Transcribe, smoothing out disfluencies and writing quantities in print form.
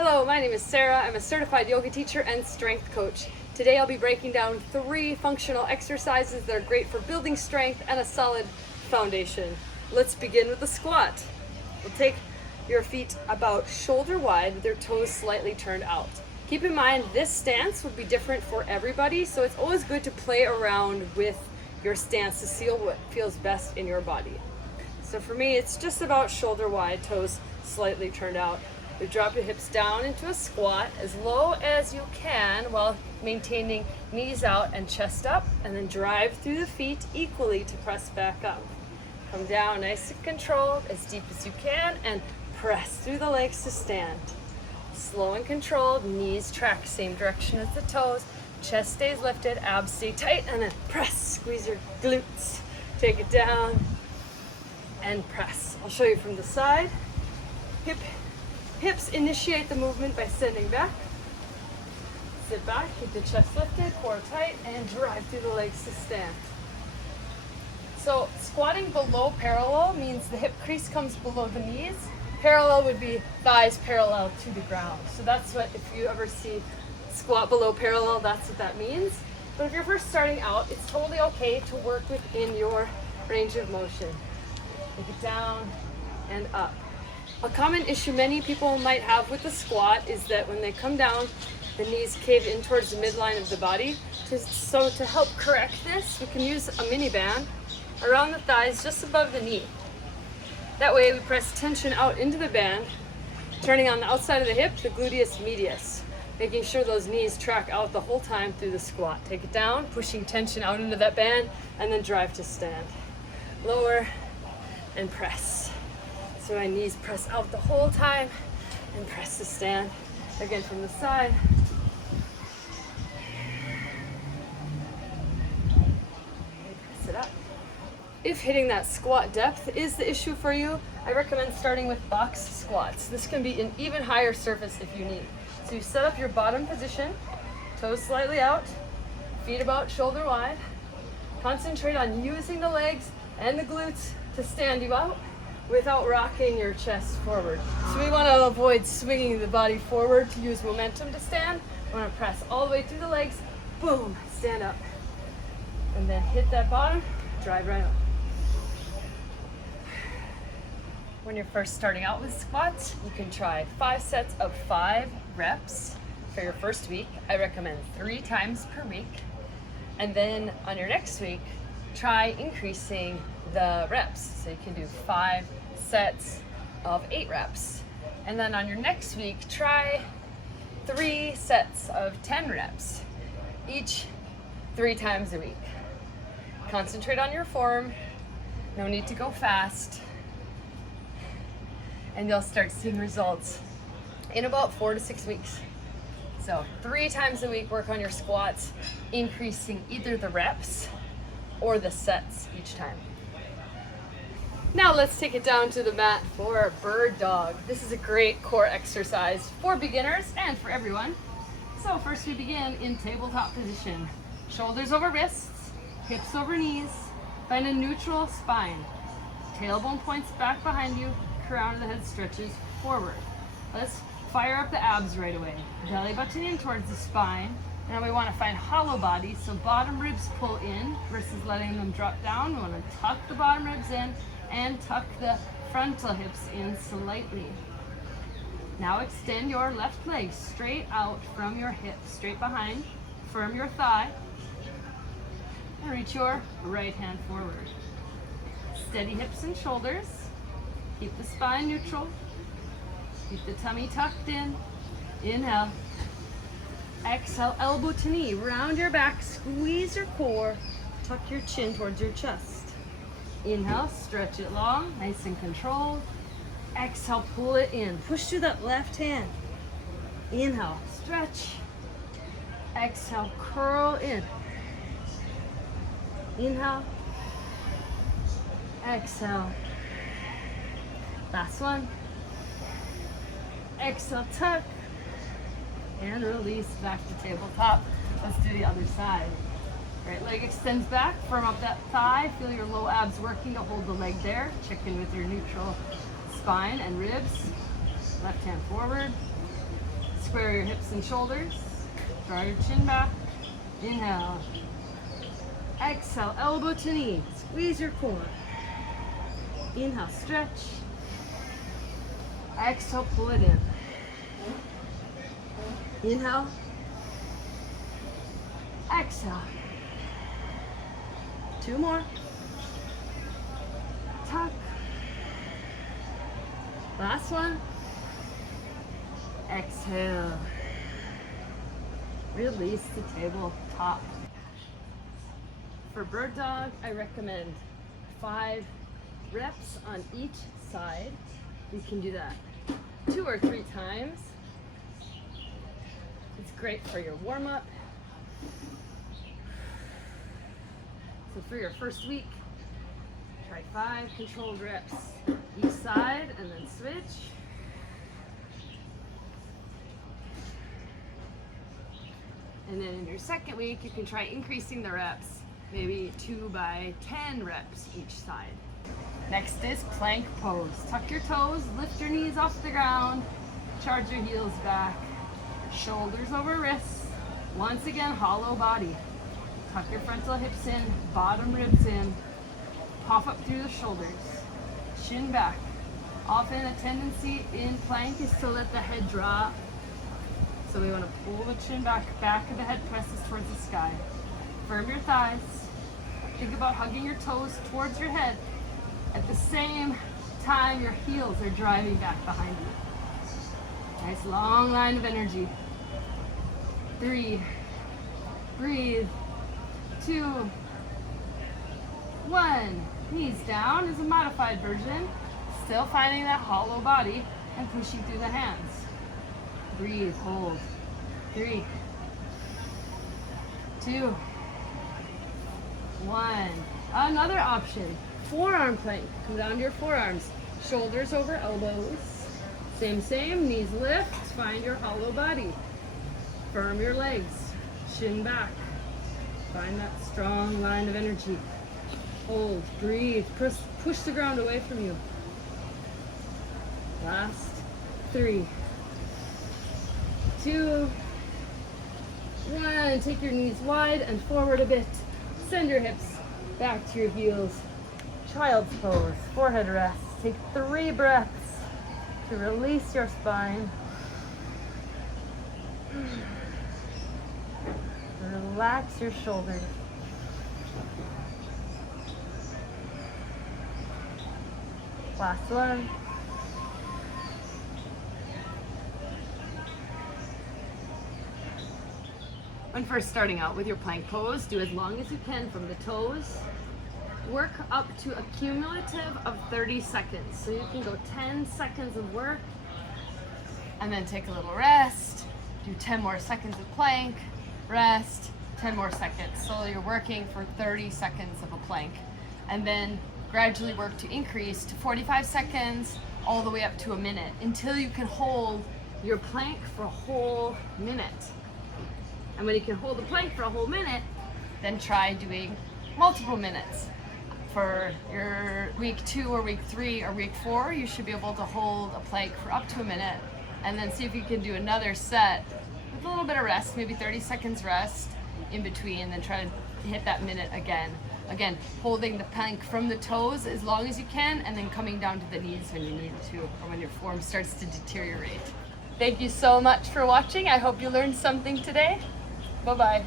Hello, my name is Sarah. I'm a certified yoga teacher and strength coach. Today I'll be breaking down 3 functional exercises that are great for building strength and a solid foundation. Let's begin with the squat. We'll take your feet about shoulder wide with your toes slightly turned out. Keep in mind this stance will be different for everybody, so it's always good to play around with your stance to see what feels best in your body. So for me, it's just about shoulder wide, toes slightly turned out. You drop your hips down into a squat as low as you can while maintaining knees out and chest up, and then drive through the feet equally to press back up. Come down nice and controlled, as deep as you can, and press through the legs to stand. Slow and controlled, knees track same direction as the toes, chest stays lifted, abs stay tight, and then press, squeeze your glutes. Take it down and press. I'll show you from the side. Hips initiate the movement by sending back. Sit back, keep the chest lifted, core tight, and drive through the legs to stand. So squatting below parallel means the hip crease comes below the knees. Parallel would be thighs parallel to the ground. So that's what, if you ever see squat below parallel, that's what that means. But if you're first starting out, it's totally okay to work within your range of motion. Take it down and up. A common issue many people might have with the squat is that when they come down, the knees cave in towards the midline of the body. So to help correct this, we can use a mini band around the thighs just above the knee. That way we press tension out into the band, turning on the outside of the hip, the gluteus medius, making sure those knees track out the whole time through the squat. Take it down, pushing tension out into that band, and then drive to stand. Lower and press. So my knees press out the whole time and press to stand. Again from the side. And press it up. If hitting that squat depth is the issue for you, I recommend starting with box squats. This can be an even higher surface if you need. So you set up your bottom position, toes slightly out, feet about shoulder wide. Concentrate on using the legs and the glutes to stand you out without rocking your chest forward. So we want to avoid swinging the body forward to use momentum to stand. We want to press all the way through the legs, boom, stand up. And then hit that bottom, drive right up. When you're first starting out with squats, you can try 5 sets of 5 reps for your first week. I recommend 3 times per week. And then on your next week, try increasing the reps. So you can do 5 sets of 8 reps. And then on your next week, try 3 sets of 10 reps, each 3 times a week. Concentrate on your form. No need to go fast. And you'll start seeing results in about 4 to 6 weeks. So 3 times a week, work on your squats, increasing either the reps or the sets each time. Now let's take it down to the mat for bird dog. This is a great core exercise for beginners and for everyone. So first we begin in tabletop position. Shoulders over wrists, hips over knees. Find a neutral spine. Tailbone points back behind you, crown of the head stretches forward. Let's fire up the abs right away. Belly button in towards the spine. Now we want to find hollow body, so bottom ribs pull in versus letting them drop down. We want to tuck the bottom ribs in and tuck the frontal hips in slightly. Now extend your left leg straight out from your hip, straight behind. Firm your thigh. And reach your right hand forward. Steady hips and shoulders. Keep the spine neutral. Keep the tummy tucked in. Inhale. Exhale, elbow to knee. Round your back, squeeze your core. Tuck your chin towards your chest. Inhale, stretch it long, nice and controlled. Exhale, pull it in. Push through that left hand. Inhale, stretch. Exhale, curl in. Inhale. Exhale. Last one. Exhale, tuck. And release back to tabletop. Let's do the other side. Right leg extends back, firm up that thigh, feel your low abs working to hold the leg there. Check in with your neutral spine and ribs. Left hand forward. Square your hips and shoulders. Draw your chin back. Inhale. Exhale, elbow to knee. Squeeze your core. Inhale, stretch. Exhale, pull it in. Inhale. Exhale. 2 more. Tuck. Last one. Exhale. Release the tabletop. For bird dog, I recommend 5 reps on each side. You can do that 2 or 3 times. It's great for your warm-up. So for your first week, try 5 controlled reps each side and then switch. And then in your second week, you can try increasing the reps, maybe 2 by 10 reps each side. Next is plank pose. Tuck your toes, lift your knees off the ground, charge your heels back, shoulders over wrists. Once again, hollow body. Tuck your frontal hips in, bottom ribs in, puff up through the shoulders, chin back. Often a tendency in plank is to let the head drop. So we want to pull the chin back of the head presses towards the sky. Firm your thighs. Think about hugging your toes towards your head. At the same time, your heels are driving back behind you. Nice long line of energy. 3, breathe. 2, 1. Knees down is a modified version. Still finding that hollow body and pushing through the hands. Breathe, hold. 3, 2, 1. Another option, forearm plank. Come down to your forearms. Shoulders over elbows. Same, knees lift. Find your hollow body. Firm your legs. Shin back. Find that strong line of energy. Hold, breathe, push the ground away from you. Last 3, 2, 1. Take your knees wide and forward a bit. Send your hips back to your heels. Child's pose, forehead rest. Take 3 breaths to release your spine. Relax your shoulders. Last one. When first starting out with your plank pose, do as long as you can from the toes. Work up to a cumulative of 30 seconds. So you can go 10 seconds of work and then take a little rest. Do 10 more seconds of plank, rest, 10 more seconds. So you're working for 30 seconds of a plank. And then gradually work to increase to 45 seconds all the way up to a minute until you can hold your plank for a whole minute. And when you can hold the plank for a whole minute, then try doing multiple minutes. For your week 2 or week 3 or week 4, you should be able to hold a plank for up to a minute, and then see if you can do another set with a little bit of rest, maybe 30 seconds rest in between, and then try to hit that minute again. Again, holding the plank from the toes as long as you can, and then coming down to the knees when you need to, or when your form starts to deteriorate. Thank you so much for watching. I hope you learned something today. Bye-bye.